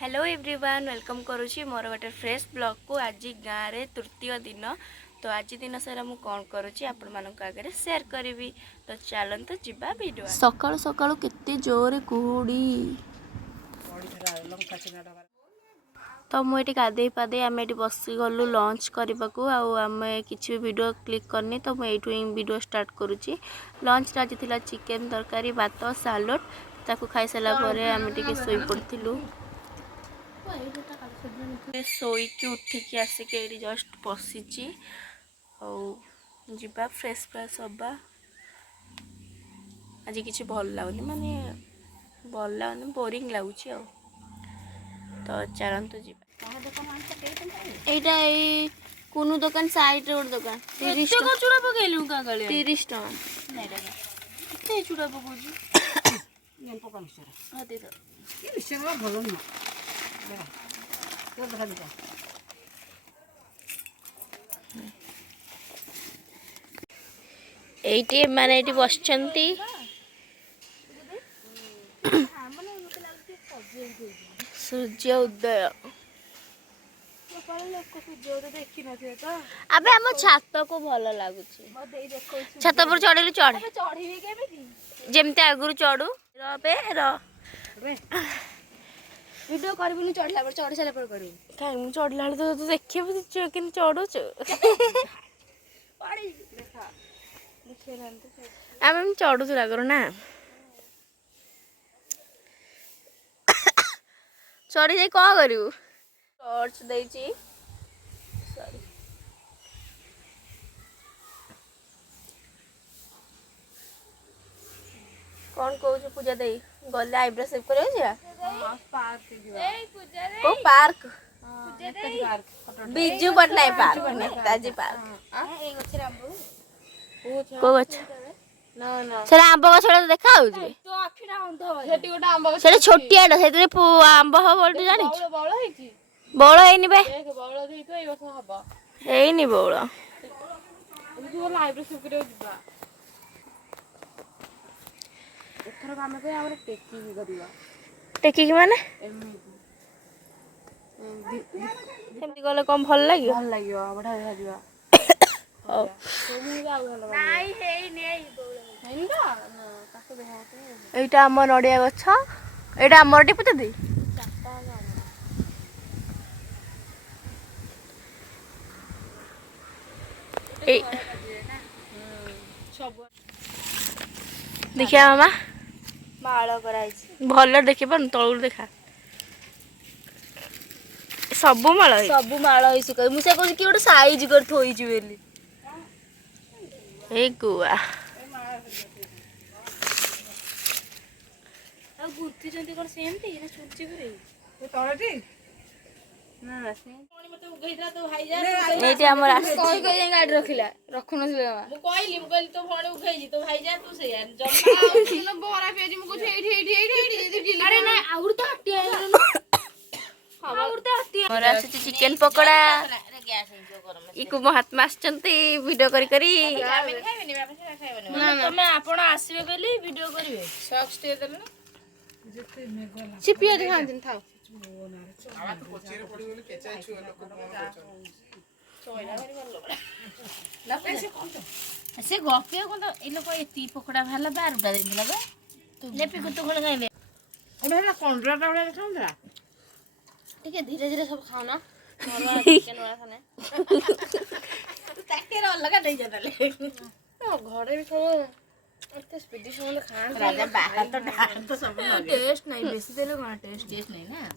Hello everyone welcome करुँची मोर गोटे fresh blog को आज गाँव में तृतीय दिन। तो आज दिन सारा मुझे कौन करुँची आपण मानक आगे शेयर करी। तो चलत जीवा वीडियो। सकाळु सकाळु केते जोरे कुहुड़ी। तो मुझे गाधे पाधे आम ये बसी गलु लंच करने को आम कि वीडियो क्लिक करनी। तो मुझे वीडियो स्टार्ट करुँची। लंच आज थी चिकेन तरकारी भात सालड ताकू खाई सारा आम टे शोई पड़ू। शोईकी उठिकी आसिक जस्ट बसीची जीवा फ्रेश फ्रेश हवा। आज किसी भल लगुनि माने भल लगुनि बोरिंग लगुच। तो चलतु जी यहाँ कुनु दुकान साइड रोड दुकान 30 चूड़ा पकड़लु 30 टका चूड़ा पकाऊ एटी माने एटी बसचंती सूर्य उदय। अबे हम छात को भल लगुच छात पर चढ़ेलु चढ़ जमती आगुरी चढ़ू वीडियो करबुनी चढ़ला पर चढ़ सारा पर करू काई मु चढ़ला तो देखिए कि चढ़ुच आम चढ़ुच आगर ना चढ़ी जाई कौन करू टॉर्च देची सॉरी कौन कहू पूजा दे गले आईब्रो सेव कर park Biju Patnaik park Netaji park को गछ से आंब गछ देखा से छोटिया आंब हम बोल जानी बौल है बौल टेकिक माने सेमती गले कम भल लगे बढ़िया एटा आम नड़िया गछ एटा आमर टिपुच दी देखिया मामा माଳ कराई भल देखी पार तलू देखा सबु माଳ सबु माळ होइसी कहि मुसे कहू कि ओटे साइज कर थोइची बेली ए गुआ आ गुत्ती जंती कर सेमती ना छुंची करे ए तळटी ना से कोनी मते उगैतरा तो भाई जा एटी हमर आसी कहि कहि गाडी रखिला रखुन से मु कहली तो भणी उगैजी तो भाई जा तू से यार जम्मा न बोरा पेजी मु कहू एठी अरे ना आउर तो हटिया और आसी चिकन पकोड़ा इको महात्मा आछंती वीडियो करी करी तमे आपण आसीबे कहली वीडियो करिवे सॉक्स टे देले जते मेगला चिपिया दिखा दिन थाओ आवा तो कोचेरे पड़ी बोले केचा छु लोक चोइला भारी भल ना पैसे कोन तो से गपिया कोन तो ए लोक एती पकोड़ा भाला 12टा दिनला बे लेपी को तो खोल गाइले ओडा ना 15टा वाला खाउंदा ठीक है धीरे धीरे सब खाओ ना नॉर्मल चिकन वाला खाने ताके रो लगा दे जतले तो घरे भी सब अते स्पीडी सब खान राजा बाहर तो डाल तो सब टेस्ट नहीं बेसी देले ना टेस्ट नहीं ना